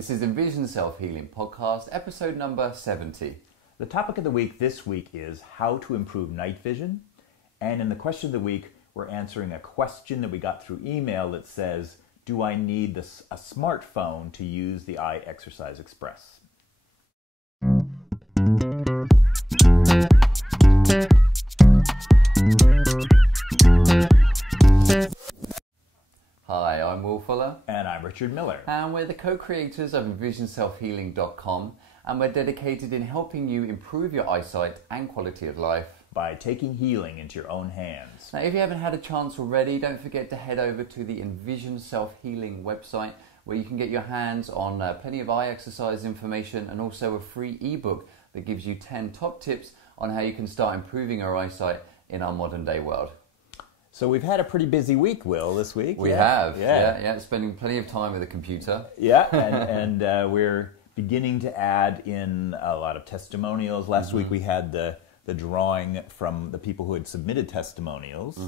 This is Envision Self-Healing Podcast, episode number 70. The topic of the week this week is how to improve night vision. And in the question of the week, we're answering a question that we got through email that says, do I need a smartphone to use the Eye Exercise Express? Hi, I'm Will Fuller. And I'm Richard Miller. And we're the co-creators of EnvisionSelfHealing.com, and we're dedicated in helping you improve your eyesight and quality of life by taking healing into your own hands. Now, if you haven't had a chance already, don't forget to head over to the Envision Self-Healing website, where you can get your hands on plenty of eye exercise information and also a free ebook that gives you 10 top tips on how you can start improving your eyesight in our modern day world. So we've had a pretty busy week, Will, this week. We have, spending plenty of time with the computer. Yeah, and we're beginning to add in a lot of testimonials. Last week we had the drawing from the people who had submitted testimonials,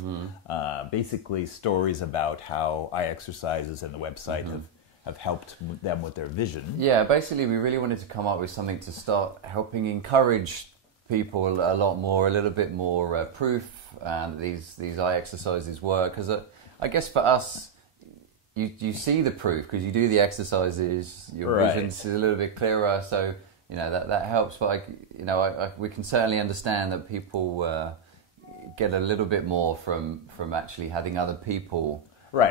basically stories about how eye exercises and the website have helped them with their vision. Yeah, basically we really wanted to come up with something to start helping encourage people a lot more, a little bit more proof these eye exercises work. Because I guess for us, you see the proof because you do the exercises, your vision is a little bit clearer, so you know that helps. But we can certainly understand that people get a little bit more from actually having other people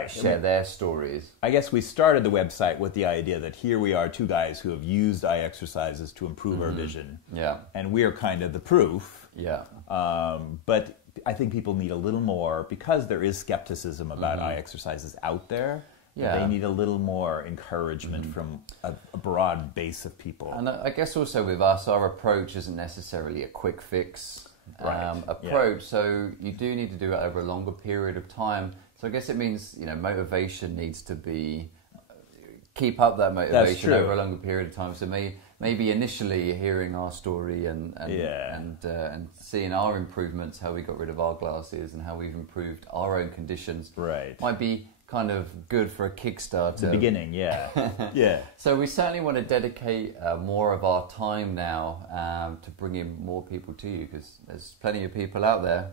share their stories. I guess we started the website with the idea that here we are, two guys who have used eye exercises to improve our vision. Yeah. And we are kind of the proof. Yeah. But I think people need a little more, because there is skepticism about eye exercises out there. Yeah. They need a little more encouragement from a broad base of people. And I guess also with us, our approach isn't necessarily a quick fix approach. So you do need to do it over a longer period of time. So I guess it means, motivation needs to keep up that motivation over a longer period of time. So maybe initially hearing our story and seeing our improvements, how we got rid of our glasses and how we've improved our own conditions, might be kind of good for a Kickstarter. The beginning, yeah. So we certainly want to dedicate more of our time now to bring in more people to you, because there's plenty of people out there.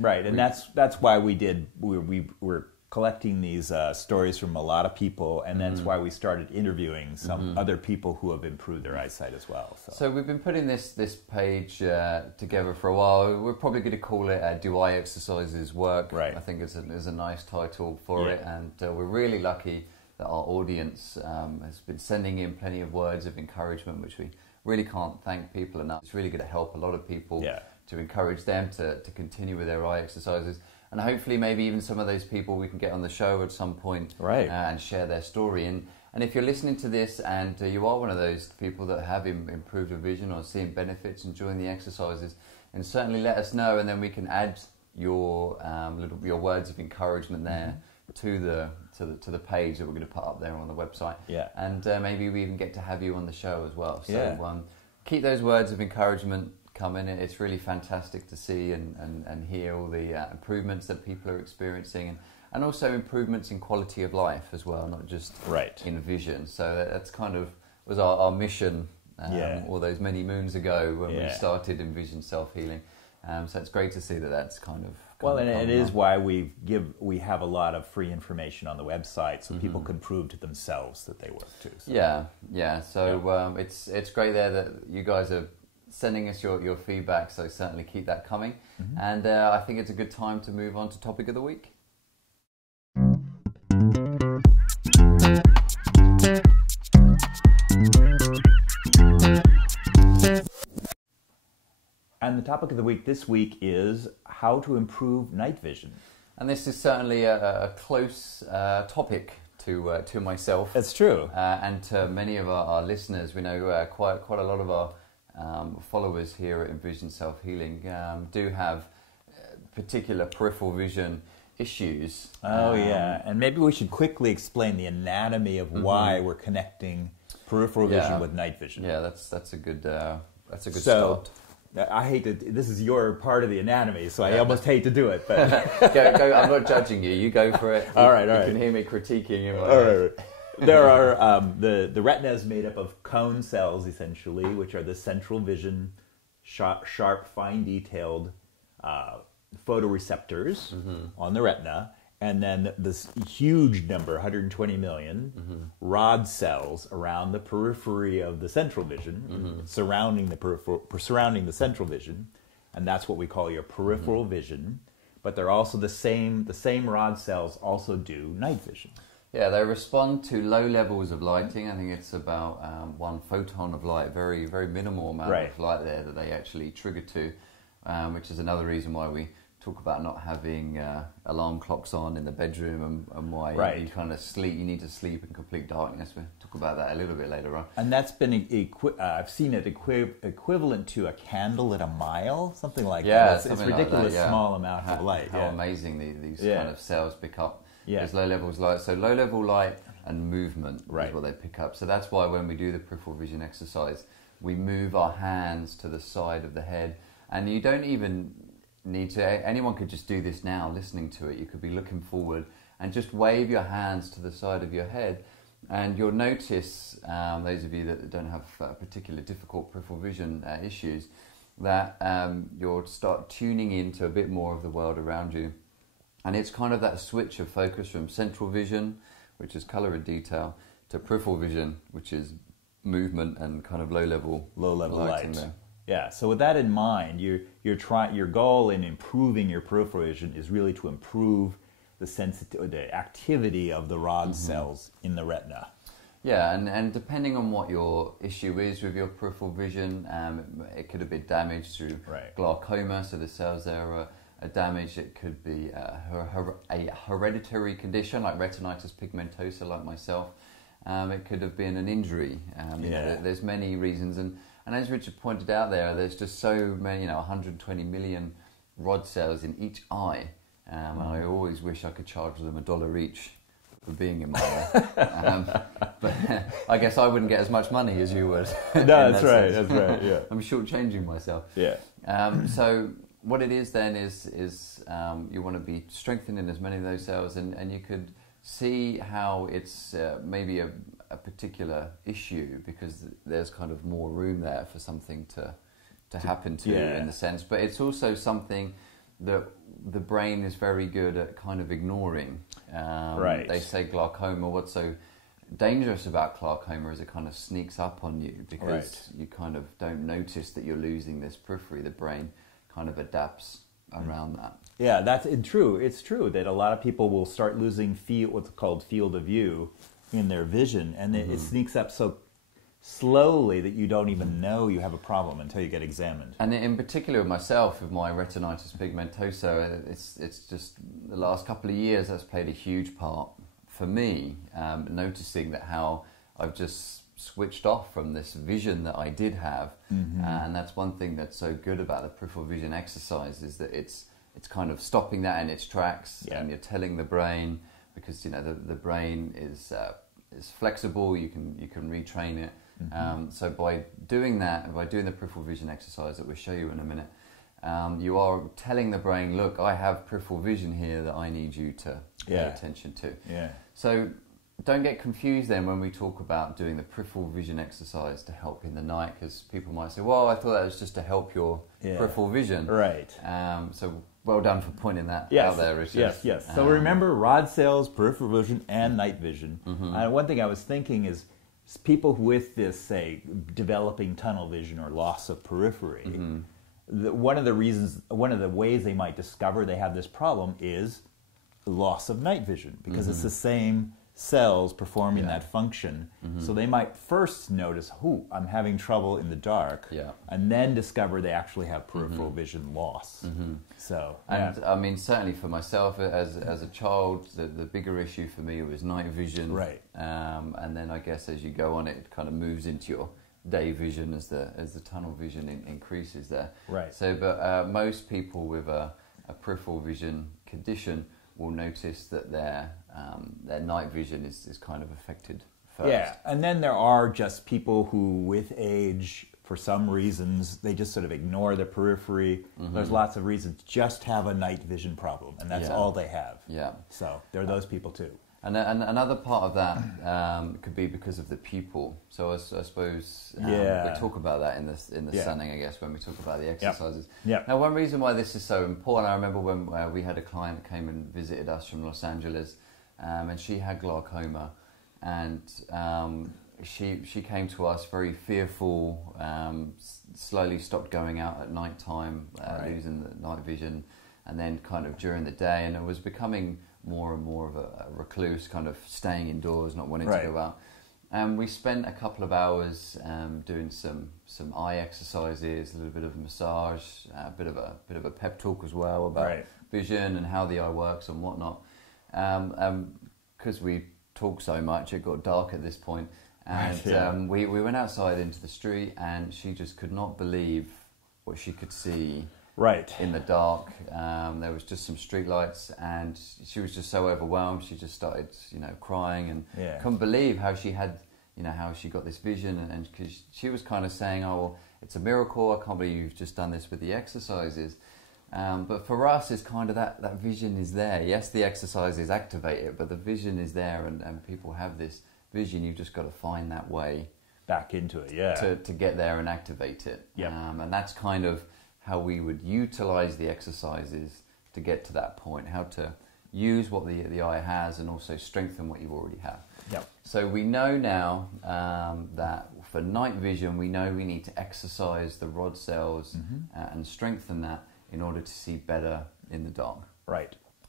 And that's why we're collecting these stories from a lot of people, and that's why we started interviewing some other people who have improved their eyesight as well. So we've been putting this page together for a while. We're probably going to call it Do Eye Exercises Work? Right. I think it's a nice title for it, and we're really lucky that our audience has been sending in plenty of words of encouragement, which we really can't thank people enough. It's really going to help a lot of people to encourage them to continue with their eye exercises. And hopefully maybe even some of those people we can get on the show at some point and share their story. And if you're listening to this and you are one of those people that have improved your vision or seeing benefits, enjoying the exercises, then certainly let us know, and then we can add your words of encouragement there to the page that we're going to put up there on the website. Yeah. And maybe we even get to have you on the show as well. So keep those words of encouragement coming. It's really fantastic to see and hear all the improvements that people are experiencing, and also improvements in quality of life as well, not just in vision. So that's kind of was our mission all those many moons ago when we started Envision Self-Healing. So it's great to see that's kind of and it is why we have a lot of free information on the website, so people can prove to themselves that they work too. So. So it's great there that you guys are sending us your feedback, so certainly keep that coming. And I think it's a good time to move on to topic of the week. And the topic of the week this week is how to improve night vision. And this is certainly a close topic to myself. That's true. And to many of our listeners. We know quite a lot of our followers here at Envision Self-Healing do have particular peripheral vision issues. And maybe we should quickly explain the anatomy of why we're connecting peripheral vision with night vision. Yeah, that's a good start. I hate to. This is your part of the anatomy, so I almost hate to do it. But go. I'm not judging you. You go for it. All right. You can hear me critiquing you. All right. There are the retina is made up of cone cells essentially, which are the central vision, sharp, fine detailed photoreceptors on the retina, and then this huge number, 120 million rod cells around the periphery of the central vision, surrounding the central vision, and that's what we call your peripheral vision. But they're also the same rod cells also do night vision. Yeah, they respond to low levels of lighting. I think it's about 1 photon of light, very, very minimal amount of light there that they actually trigger to, which is another reason why we talk about not having alarm clocks on in the bedroom and why you kind of sleep. You need to sleep in complete darkness. We'll talk about that a little bit later on. And that's been, I've seen it equivalent to a candle at a mile, something like that. It's ridiculous small amount of light. How amazing these kind of cells pick up. There's low levels of light. So low level light and movement is what they pick up. So that's why when we do the peripheral vision exercise, we move our hands to the side of the head. And you don't even need to, anyone could just do this now listening to it. You could be looking forward and just wave your hands to the side of your head. And you'll notice, those of you that don't have particular difficult peripheral vision issues, that you'll start tuning into a bit more of the world around you. And it's kind of that switch of focus from central vision, which is color and detail, to peripheral vision, which is movement and kind of low level lighting there. Yeah. So with that in mind, your goal in improving your peripheral vision is really to improve the activity of the rod cells in the retina. Yeah, and depending on what your issue is with your peripheral vision, it could have been damaged through glaucoma, so the cells there are damaged. It could be a hereditary condition like retinitis pigmentosa, like myself. It could have been an injury. There's many reasons, and as Richard pointed out there's just so many, 120 million rod cells in each eye. And I always wish I could charge them $1 each for being in my eye. But I guess I wouldn't get as much money as you would. No, that's right, yeah. I'm shortchanging myself. Yeah. So what it is then is you want to be strengthening as many of those cells, and you could see how it's maybe a particular issue because there's kind of more room there for something to happen to in a sense. But it's also something that the brain is very good at kind of ignoring. They say glaucoma, what's so dangerous about glaucoma is it kind of sneaks up on you because you kind of don't notice that you're losing this periphery. The brain kind of adapts around that. Yeah, that's true. It's true that a lot of people will start losing what's called field of view in their vision, and it sneaks up so slowly that you don't even know you have a problem until you get examined. And in particular with myself, with my retinitis pigmentosa, it's just the last couple of years that's played a huge part for me, noticing that how I've just switched off from this vision that I did have. And that's one thing that's so good about the peripheral vision exercise is that it's kind of stopping that in its tracks, and you're telling the brain, because the brain is flexible, you can retrain it. So by doing that, by doing the peripheral vision exercise that we'll show you in a minute, you are telling the brain, look, I have peripheral vision here that I need you to pay attention to. So don't get confused then when we talk about doing the peripheral vision exercise to help in the night, because people might say, well, I thought that was just to help your peripheral vision. So well done for pointing that out there, Richard. Yes. So remember, rod cells, peripheral vision, and night vision. One thing I was thinking is people with this, say, developing tunnel vision or loss of periphery, one of the ways they might discover they have this problem is loss of night vision, because it's the same cells performing that function. So they might first notice, I'm having trouble in the dark, and then discover they actually have peripheral vision loss. So, I mean, certainly for myself as a child, the bigger issue for me was night vision. And then I guess as you go on, it kind of moves into your day vision as the tunnel vision increases there. So, but most people with a peripheral vision condition will notice that their night vision is kind of affected first. Yeah, and then there are just people who, with age, for some reasons, they just sort of ignore the periphery. There's lots of reasons, just have a night vision problem, and that's all they have. So there are those people too. And another part of that could be because of the pupil. So I suppose we talk about that in the sunning, I guess, when we talk about the exercises. Yep. Now, one reason why this is so important, I remember when we had a client came and visited us from Los Angeles, and she had glaucoma, and she came to us very fearful, slowly stopped going out at night time, losing the night vision, and then kind of during the day, and it was becoming more and more of a recluse, kind of staying indoors, not wanting to go out. And we spent a couple of hours doing some eye exercises, a little bit of massage, a bit of a pep talk as well about vision and how the eye works and whatnot. Because we talked so much, it got dark at this point, and we went outside into the street, and she just could not believe what she could see. In the dark, there was just some street lights, and she was just so overwhelmed. She just started, crying, and couldn't believe how she had, how she got this vision. And because she was kind of saying, "Oh, well, it's a miracle. I can't believe you've just done this with the exercises." But for us, it's kind of that vision is there. Yes, the exercises activate it, but the vision is there, and people have this vision. You've just got to find that way back into it, to get there and activate it. And that's kind of how we would utilize the exercises to get to that point, how to use what the eye has and also strengthen what you already have. So we know now that for night vision, we know we need to exercise the rod cells and strengthen that in order to see better in the dark.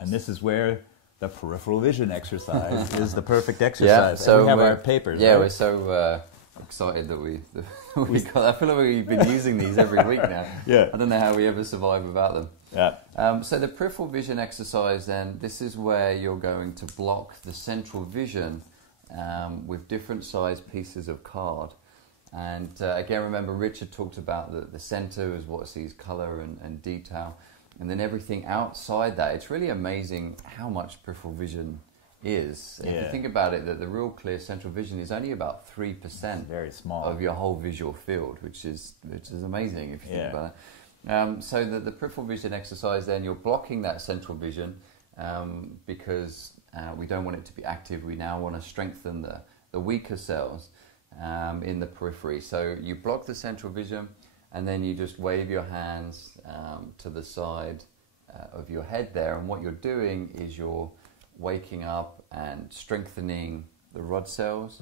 And this is where the peripheral vision exercise is the perfect exercise. So we have our papers. We're so excited that we got. I feel like we've been using these every week now. I don't know how we ever survive without them. So the peripheral vision exercise, then, this is where you're going to block the central vision with different sized pieces of card. And again, remember Richard talked about the center as what sees color and detail, and then everything outside that. It's really amazing how much peripheral vision is. If you think about it, that the real clear central vision is only about 3% very small of your whole visual field, which is amazing if you think about it. So the peripheral vision exercise, then you're blocking that central vision because we don't want it to be active. We now want to strengthen the weaker cells in the periphery. So you block the central vision, and then you just wave your hands to the side of your head there, and what you're doing is you're waking up and strengthening the rod cells,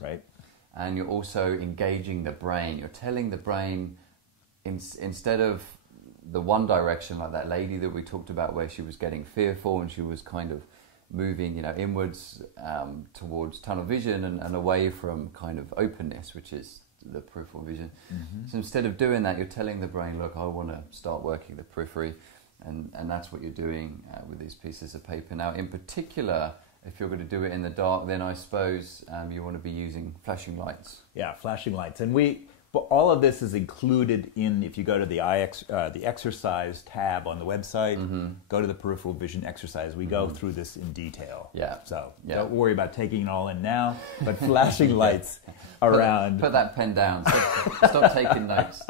and you're also engaging the brain. You're telling the brain, instead of the one direction, like that lady that we talked about where she was getting fearful and she was kind of moving inwards towards tunnel vision and away from kind of openness, which is the peripheral vision. So instead of doing that, you're telling the brain, look, I want to start working the periphery. And that's what you're doing with these pieces of paper. Now, in particular, if you're going to do it in the dark, then I suppose you want to be using flashing lights. Flashing lights. And but all of this is included in, if you go to the exercise tab on the website, go to the peripheral vision exercise. We go through this in detail. So don't worry about taking it all in now, but flashing lights around. Put that pen down. Stop taking notes.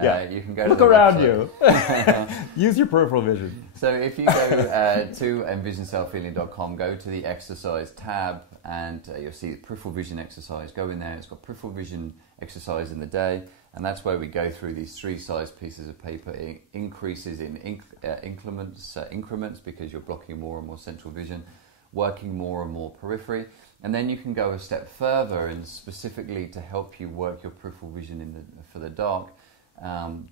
You can go look to the around website. you. Use your peripheral vision. So if you go to envisionselffeeling.com, go to the exercise tab, and you'll see the peripheral vision exercise. Go in there. It's got peripheral vision exercise in the day, and that's where we go through these 3 sized pieces of paper. It increases in increments because you're blocking more and more central vision, working more and more periphery, and then you can go a step further and specifically to help you work your peripheral vision for the dark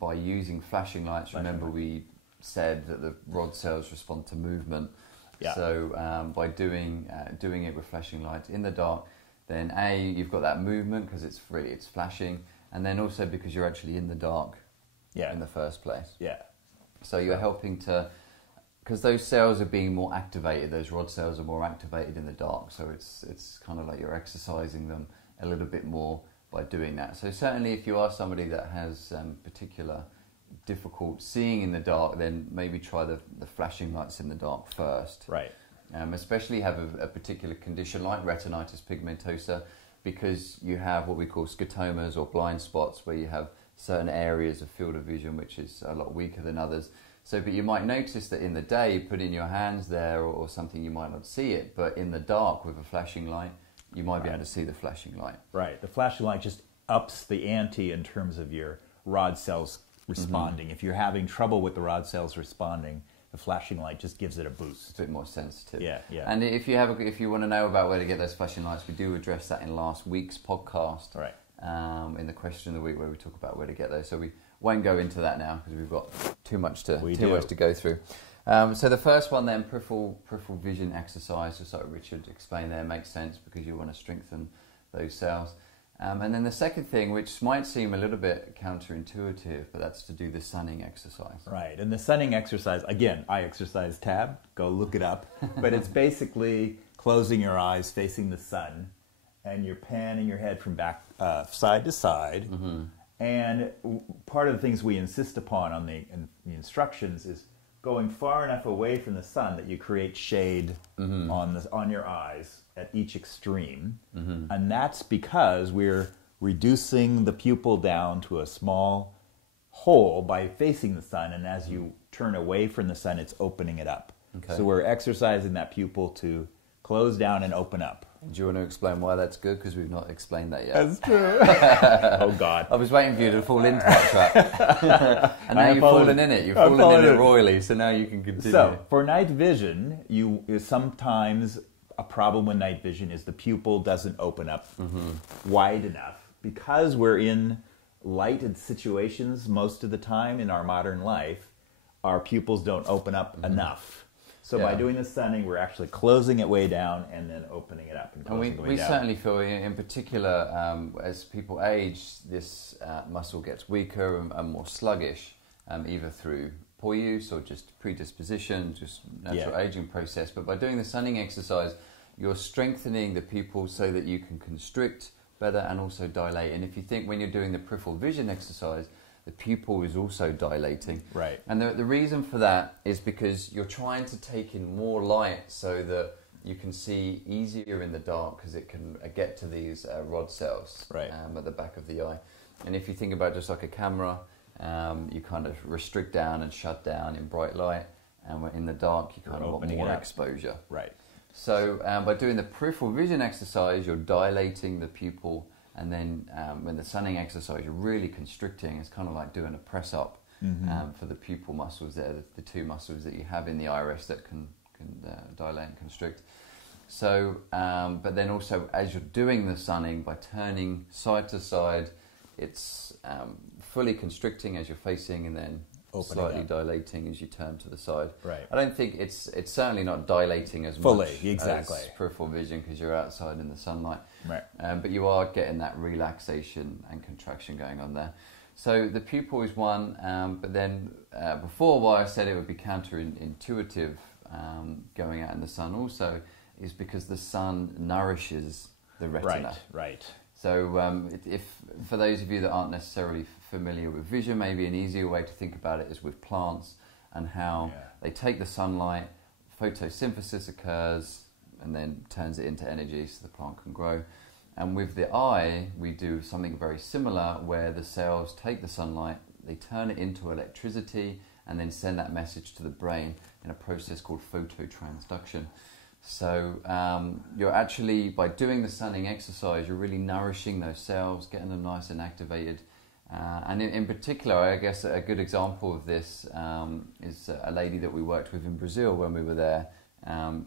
by using flashing lights. Remember we said that the rod cells respond to movement, so by doing it with flashing lights in the dark, then you've got that movement because it's flashing, and then also because you're actually in the dark in the first place. So you're helping to, because those cells are being more activated, those rod cells are more activated in the dark, so it's kind of like you're exercising them a little bit more by doing that. So certainly if you are somebody that has particular difficult seeing in the dark, then maybe try the flashing lights in the dark first. Especially have a particular condition like retinitis pigmentosa, because you have what we call scotomas or blind spots where you have certain areas of field of vision which is a lot weaker than others. So, but you might notice that in the day, putting your hands there or something, you might not see it. But in the dark with a flashing light, you might be able to see the flashing light. Right. The flashing light just ups the ante in terms of your rod cells responding. If you're having trouble with the rod cells responding, the flashing light just gives it a boost. It's a bit more sensitive. Yeah, yeah. And if you want to know about where to get those flashing lights, we do address that in last week's podcast. Right. In the question of the week, where we talk about where to get those. So we won't go into that now because we've got too much to go through. So the first one then, peripheral vision exercise, just like Richard explained there, makes sense because you want to strengthen those cells. And then the second thing, which might seem a little bit counterintuitive, but that's to do the sunning exercise. Right, and the sunning exercise, again, eye exercise tab, go look it up. But it's basically closing your eyes, facing the sun, and you're panning your head from back side to side. And part of the things we insist upon on the instructions is going far enough away from the sun that you create shade on your eyes at each extreme. And that's because we're reducing the pupil down to a small hole by facing the sun, and as you turn away from the sun, it's opening it up. Okay. So we're exercising that pupil to close down and open up. Do you want to explain why that's good? Because we've not explained that yet. That's true. Oh, God. I was waiting for you to fall into that trap. And now you've fallen in it. You've fallen in it royally, so now you can continue. So, for night vision, sometimes a problem with night vision is the pupil doesn't open up wide enough. Because we're in lighted situations most of the time in our modern life, our pupils don't open up enough. So by doing the sunning, we're actually closing it way down and then opening it up. And we certainly feel, in particular, as people age, this muscle gets weaker and more sluggish, either through poor use or just predisposition, just natural aging process. But by doing the sunning exercise, you're strengthening the pupil so that you can constrict better and also dilate. And if you think when you're doing the peripheral vision exercise, the pupil is also dilating. Right. And the reason for that is because you're trying to take in more light so that you can see easier in the dark because it can get to these rod cells at the back of the eye. And if you think about just like a camera, you kind of restrict down and shut down in bright light, and in the dark you kind of want more exposure. Right. So by doing the peripheral vision exercise, you're dilating the pupil. And then when the sunning exercise, you're really constricting. It's kind of like doing a press up for the pupil muscles. They're the two muscles that you have in the iris that can dilate and constrict. So, but then also as you're doing the sunning, by turning side to side, it's fully constricting as you're facing, and then slightly dilating as you turn to the side. Right. I don't think it's certainly not dilating as fully, much as peripheral vision because you're outside in the sunlight. Right. But you are getting that relaxation and contraction going on there. So the pupil is one, but then before, why I said it would be counterintuitive going out in the sun also is because the sun nourishes the retina. Right. So if for those of you that aren't necessarily familiar with vision, maybe an easier way to think about it is with plants and how they take the sunlight, photosynthesis occurs, and then turns it into energy so the plant can grow. And with the eye, we do something very similar where the cells take the sunlight, they turn it into electricity, and then send that message to the brain in a process called phototransduction. So you're actually, by doing the sunning exercise, you're really nourishing those cells, getting them nice and activated. And in particular, I guess a good example of this is a lady that we worked with in Brazil when we were there,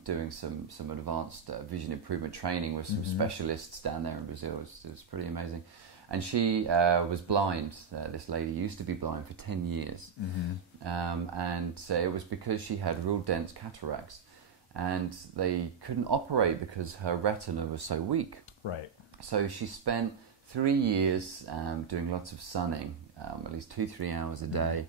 doing some advanced vision improvement training with some specialists down there in Brazil. It was pretty amazing. And she was blind. This lady used to be blind for 10 years. And it was because she had real dense cataracts. And they couldn't operate because her retina was so weak. Right. So she spent 3 years doing lots of sunning, at least 2-3 hours a day,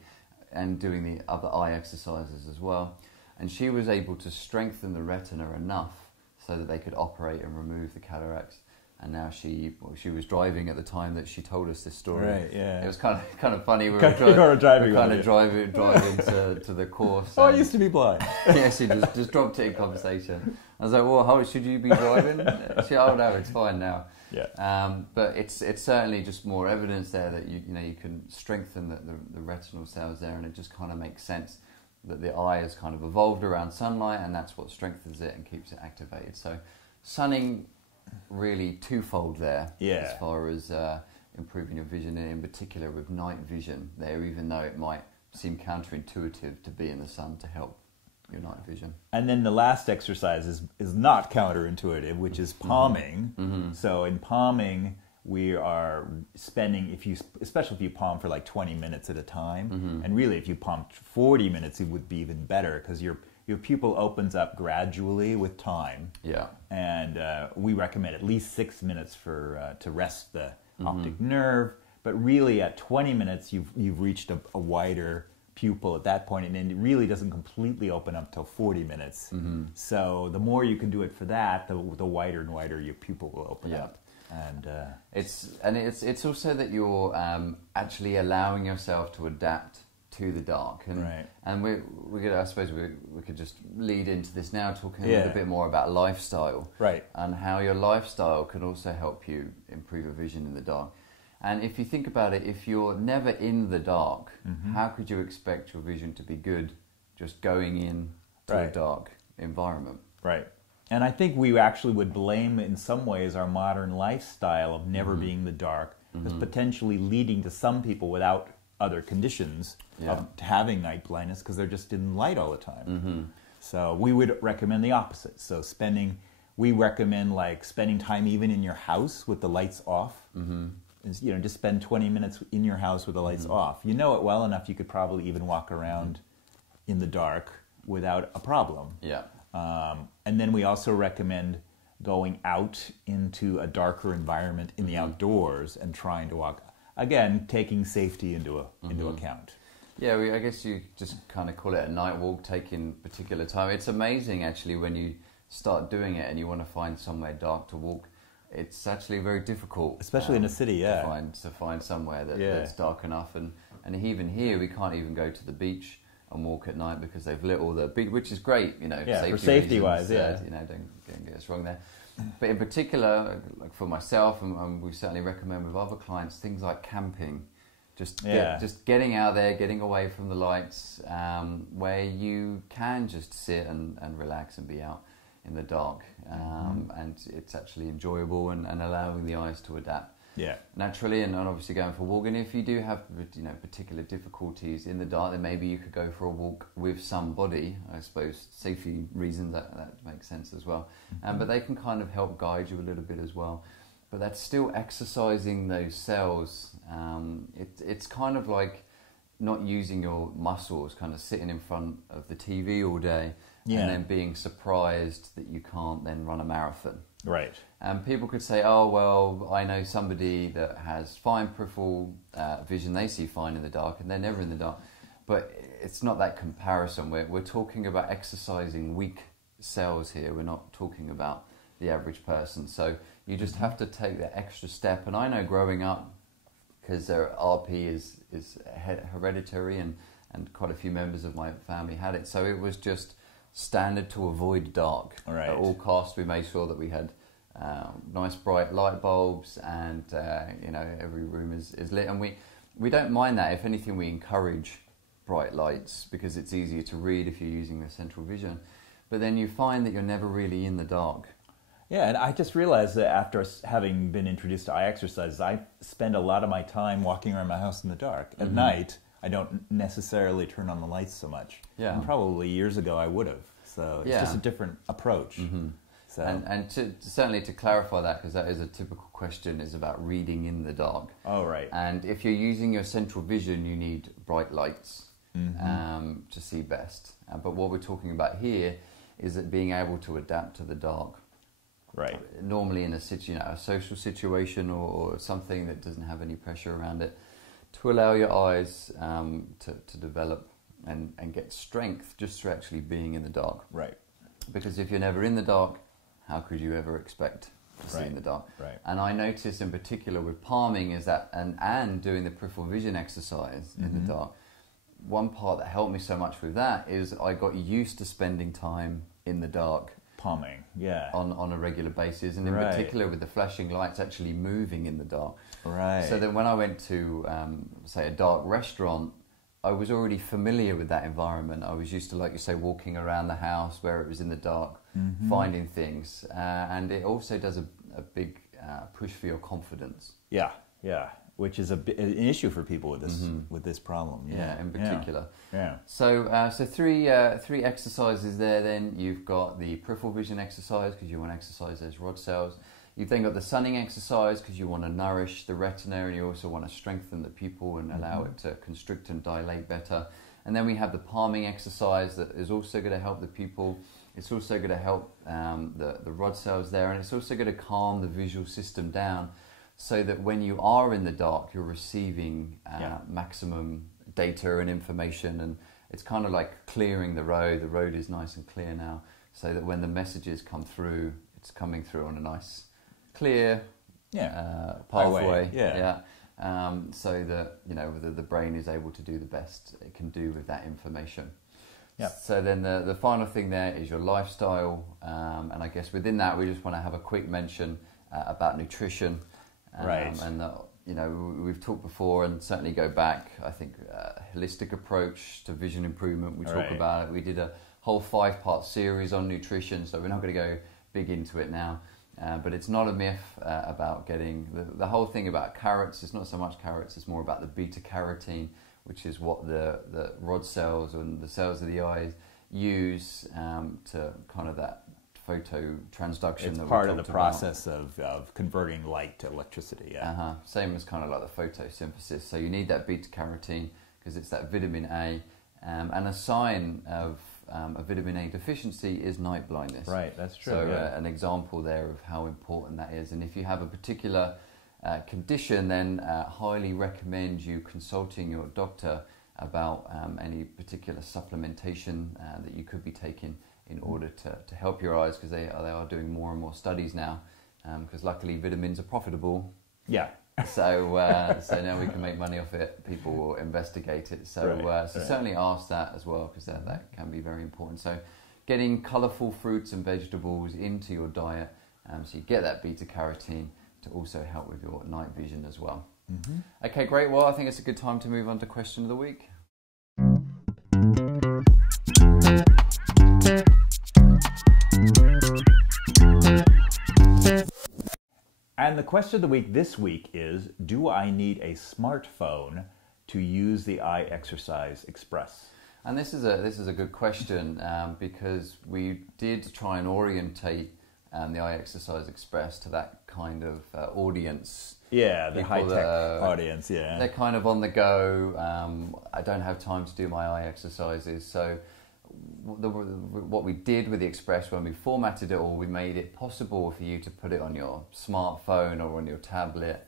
and doing the other eye exercises as well. And she was able to strengthen the retina enough so that they could operate and remove the cataracts. And now she was driving at the time that she told us this story. Right, yeah. It was kind of funny. We were driving to the course. Oh, I used to be blind. Yeah, she just dropped it in conversation. I was like, well, how should you be driving? She, oh no, it's fine now. Yeah. But it's certainly just more evidence there that you can strengthen the retinal cells there, and it just kind of makes sense that the eye has kind of evolved around sunlight, and that's what strengthens it and keeps it activated. So sunning really twofold there as far as improving your vision, and in particular with night vision there, even though it might seem counterintuitive to be in the sun to help your night vision. And then the last exercise is not counterintuitive, which is palming. So in palming, we are spending, especially if you palm for like 20 minutes at a time, and really if you palm 40 minutes, it would be even better, because your pupil opens up gradually with time. Yeah. And we recommend at least 6 minutes to rest the optic nerve. But really at 20 minutes, you've reached a wider pupil at that point, and it really doesn't completely open up till 40 minutes. So the more you can do it for that, the wider and wider your pupil will open up. And it's also that you're actually allowing yourself to adapt to the dark, and we could, I suppose we could just lead into this now, talking a little bit more about lifestyle, and how your lifestyle can also help you improve your vision in the dark. And if you think about it, if you're never in the dark, how could you expect your vision to be good just going in to a dark environment? Right. And I think we actually would blame, in some ways, our modern lifestyle of never being in the dark as potentially leading to some people without other conditions of having night blindness, because they're just in light all the time. So we would recommend the opposite. So we recommend like spending time even in your house with the lights off. Just spend 20 minutes in your house with the lights off. You know it well enough, you could probably even walk around in the dark without a problem. And then we also recommend going out into a darker environment in the outdoors and trying to walk, again, taking safety into account. Yeah, I guess you just kind of call it a night walk, taking particular time. It's amazing, actually, when you start doing it and you want to find somewhere dark to walk. It's actually very difficult, especially in a city, to find somewhere that's dark enough. And even here, we can't even go to the beach and walk at night because they've lit all the beach, which is great, for safety wise, don't get us wrong there. But in particular, like for myself, and we certainly recommend with other clients, things like camping, just getting out there, getting away from the lights, where you can just sit and relax and be out in the dark, and it's actually enjoyable and allowing the eyes to adapt naturally, and obviously going for a walk. And if you do have particular difficulties in the dark, then maybe you could go for a walk with somebody. I suppose safety reasons that makes sense as well, but they can kind of help guide you a little bit as well. But that's still exercising those cells. It's kind of like not using your muscles, kind of sitting in front of the TV all day and then being surprised that you can't then run a marathon. Right. And people could say, oh, well, I know somebody that has fine peripheral vision, they see fine in the dark, and they're never in the dark. But it's not that comparison. We're talking about exercising weak cells here. We're not talking about the average person. So you just have to take that extra step. And I know growing up, because RP is hereditary, and quite a few members of my family had it, so it was just standard to avoid dark. Right. At all costs, we made sure that we had nice bright light bulbs, and every room is lit. And we don't mind that. If anything, we encourage bright lights because it's easier to read if you're using the central vision. But then you find that you're never really in the dark. Yeah, and I just realized that after having been introduced to eye exercises, I spend a lot of my time walking around my house in the dark. At night, I don't necessarily turn on the lights so much. Yeah. And probably years ago I would have. So it's just a different approach. So. And certainly to clarify that, because that is a typical question, is about reading in the dark. Oh, right. And if you're using your central vision, you need bright lights to see best. But what we're talking about here is that being able to adapt to the dark. Right. Normally in a social situation or something that doesn't have any pressure around it, to allow your eyes to develop and get strength just through actually being in the dark. Right. Because if you're never in the dark, how could you ever expect to see in the dark? Right. And I notice in particular with palming is that, and doing the peripheral vision exercise in the dark, one part that helped me so much with that is I got used to spending time in the dark. Palming, on a regular basis, and in particular with the flashing lights actually moving in the dark. Right. So then when I went to, say, a dark restaurant, I was already familiar with that environment. I was used to, like you say, walking around the house where it was in the dark, finding things. And it also does a big push for your confidence. Yeah, yeah. Which is an issue for people with this problem. Yeah, in particular. Yeah. So three exercises there. Then you've got the peripheral vision exercise because you want to exercise those rod cells. You've then got the sunning exercise because you want to nourish the retina, and you also want to strengthen the pupil and allow it to constrict and dilate better. And then we have the palming exercise that is also going to help the pupil. It's also going to help the rod cells there, and it's also going to calm the visual system down, so that when you are in the dark, you're receiving maximum data and information, and it's kind of like clearing the road. The road is nice and clear now, so that when the messages come through, it's coming through on a nice, clear pathway. So that the brain is able to do the best it can do with that information. Yeah. So then the final thing there is your lifestyle, and I guess within that we just want to have a quick mention about nutrition. Right. And we've talked before, and certainly go back. I think holistic approach to vision improvement. We talk about it. We did a whole 5-part series on nutrition, so we're not going to go big into it now. But it's not a myth about getting the whole thing about carrots. It's not so much carrots. It's more about the beta carotene, which is what the rod cells and the cells of the eyes use to kind of that photo transduction. It's part of the process of converting light to electricity. Yeah. Same as kind of like the photosynthesis. So you need that beta carotene because it's that vitamin A, and a sign of a vitamin A deficiency is night blindness. Right, that's true. So an example there of how important that is. And if you have a particular condition, then highly recommend you consulting your doctor about any particular supplementation that you could be taking in order to help your eyes, because they are doing more and more studies now, because luckily vitamins are profitable. Yeah. So now we can make money off it. People will investigate it. So certainly ask that as well, because that can be very important. So getting colourful fruits and vegetables into your diet, so you get that beta carotene to also help with your night vision as well. Okay, great. Well, I think it's a good time to move on to question of the week. And the question of the week this week is, do I need a smartphone to use the Eye Exercise Express? And this is a good question because we did try and orientate the Eye Exercise Express to that kind of audience. Yeah, the high-tech audience, yeah. They're kind of on the go. I don't have time to do my eye exercises. So what we did with the Express, when we formatted it all, we made it possible for you to put it on your smartphone or on your tablet,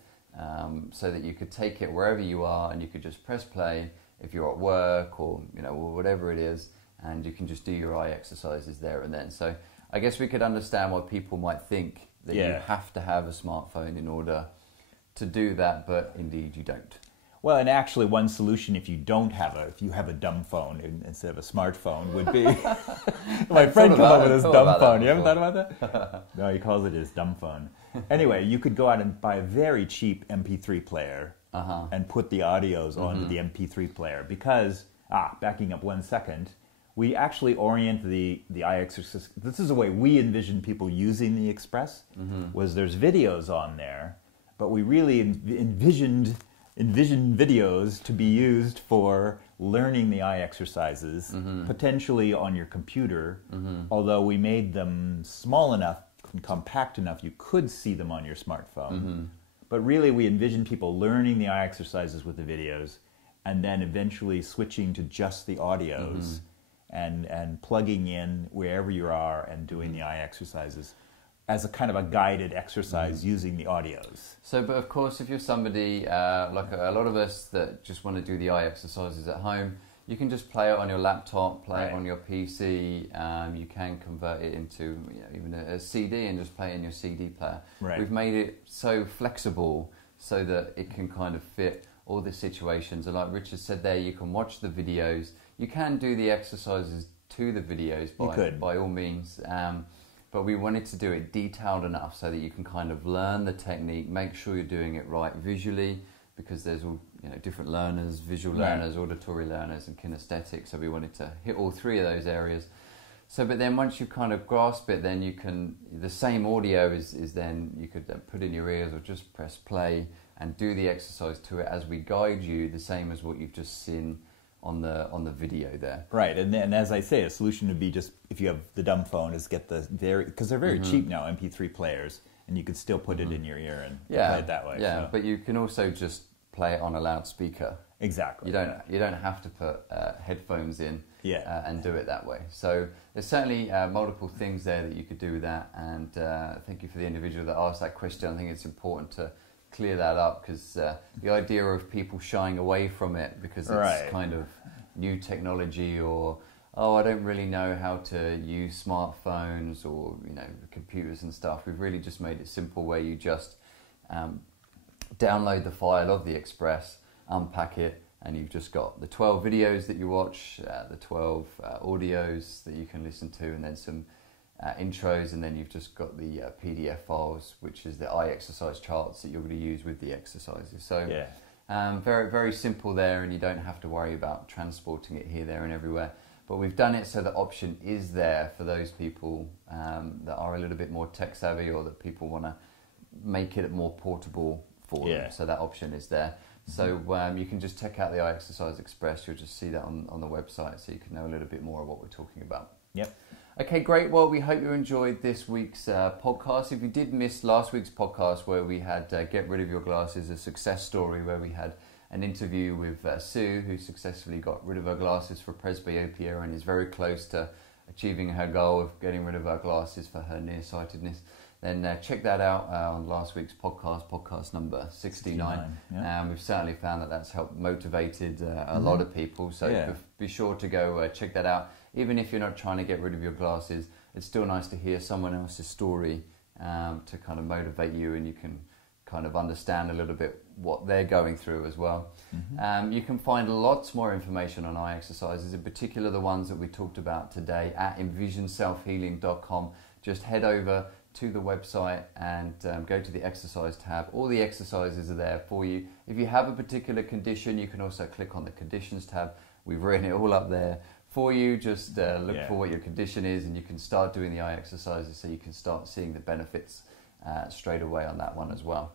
so that you could take it wherever you are and you could just press play if you're at work or whatever it is, and you can just do your eye exercises there and then. So I guess we could understand why people might think that you have to have a smartphone in order to do that, but indeed you don't. Well, and actually one solution if you have a dumb phone instead of a smartphone would be, my friend came up with this dumb phone. You haven't thought about that? No, he calls it his dumb phone. Anyway, you could go out and buy a very cheap MP3 player and put the audios onto the MP3 player, because, backing up 1 second, we actually orient the eye exercise. This is the way we envision people using the Express, was there's videos on there, but we really envisioned videos to be used for learning the eye exercises, potentially on your computer, although we made them small enough and compact enough you could see them on your smartphone. But really we envisioned people learning the eye exercises with the videos, and then eventually switching to just the audios and plugging in wherever you are and doing the eye exercises as a kind of a guided exercise using the audios. So, but of course, if you're somebody like a lot of us that just want to do the eye exercises at home, you can just play it on your laptop, play it on your PC. You can convert it into even a CD and just play it in your CD player. We've made it so flexible so that it can kind of fit all the situations. And like Richard said there, you can watch the videos. You can do the exercises to the videos by all means. But we wanted to do it detailed enough so that you can kind of learn the technique, make sure you're doing it right visually, because there's all different learners, visual learners, auditory learners, and kinesthetic. So we wanted to hit all three of those areas. So, but then once you kind of grasp it, then you can, the same audio is then, you could put in your ears or just press play and do the exercise to it as we guide you, the same as what you've just seen on the video there. Right, and then as I say, a solution would be just, if you have the dumb phone, is get the because they're very cheap now, MP3 players, and you could still put it in your ear and play it that way. Yeah, so. But you can also just play it on a loudspeaker. Exactly. You don't have to put headphones in and do it that way. So there's certainly multiple things there that you could do with that. And thank you for the individual that asked that question. I think it's important to clear that up, because the idea of people shying away from it because it's kind of new technology, or I don't really know how to use smartphones or computers and stuff. We've really just made it simple, where you just download the file of the Express, unpack it, and you've just got the 12 videos that you watch, the 12 audios that you can listen to, and then some intros, and then you've just got the PDF files, which is the eye exercise charts that you're going to use with the exercises. So very, very simple there, and you don't have to worry about transporting it here, there and everywhere. But we've done it so the option is there for those people that are a little bit more tech savvy, or that people want to make it more portable for them. So that option is there. So you can just check out the Eye Exercise Express. You'll just see that on the website, so you can know a little bit more of what we're talking about. Yep. Okay, great. Well, we hope you enjoyed this week's podcast. If you did miss last week's podcast, where we had Get Rid of Your Glasses, a success story, where we had an interview with Sue, who successfully got rid of her glasses for presbyopia and is very close to achieving her goal of getting rid of her glasses for her nearsightedness, then check that out on last week's podcast number 69. We've certainly found that that's helped motivated a lot of people, so be sure to go check that out. Even if you're not trying to get rid of your glasses, it's still nice to hear someone else's story to kind of motivate you, and you can kind of understand a little bit what they're going through as well. You can find lots more information on eye exercises, in particular the ones that we talked about today, at envisionselfhealing.com. Just head over to the website and go to the exercise tab. All the exercises are there for you. If you have a particular condition, you can also click on the conditions tab. We've written it all up there for you. Just look for what your condition is, and you can start doing the eye exercises, so you can start seeing the benefits straight away on that one as well.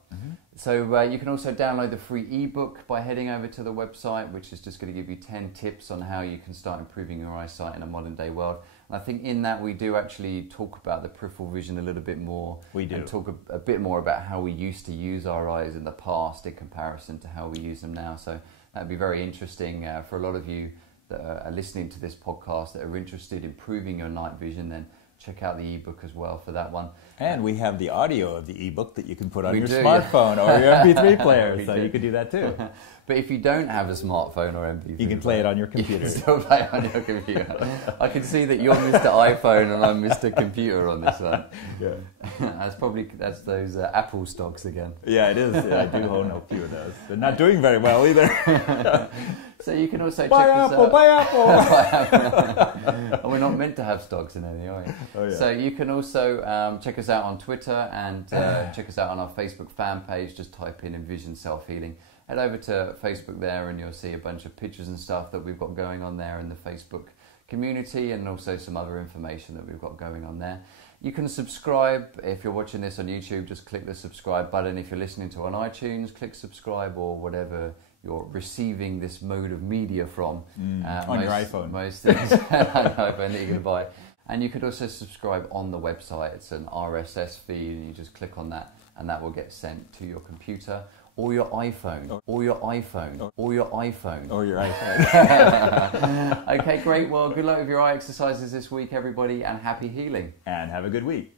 So you can also download the free ebook by heading over to the website, which is just going to give you 10 tips on how you can start improving your eyesight in a modern day world. And I think in that we do actually talk about the peripheral vision a little bit more. We do. And talk a bit more about how we used to use our eyes in the past in comparison to how we use them now. So that'd be very interesting for a lot of you that are listening to this podcast that are interested in improving your night vision. Then check out the ebook as well for that one. And we have the audio of the ebook that you can put on your smartphone or your MP3 player, so you could do that too. But if you don't have a smartphone or MP3 you can play it on your computer. You can still play it on your computer. I can see that you're Mr. iPhone and I'm Mr. Computer on this one. That's those Apple stocks again. Yeah, it is. Yeah, I do own a few of those. They're not doing very well either. So you can also check this out. Buy Apple! And we're not meant to have stocks in any, are we? Oh, yeah. So you can also check us out on Twitter and check us out on our Facebook fan page. Just type in Envision Self Healing. Head over to Facebook there, and you'll see a bunch of pictures and stuff that we've got going on there in the Facebook community, and also some other information that we've got going on there. You can subscribe. If you're watching this on YouTube, just click the subscribe button. If you're listening to it on iTunes, click subscribe, or whatever you're receiving this mode of media from. On your iPhone. Most things on iPhone that you're going to buy. And you could also subscribe on the website. It's an RSS feed, and you just click on that, and that will get sent to your computer or your iPhone, or your iPhone, or your iPhone. Or your iPhone. Okay, great. Well, good luck with your eye exercises this week, everybody, and happy healing. And have a good week.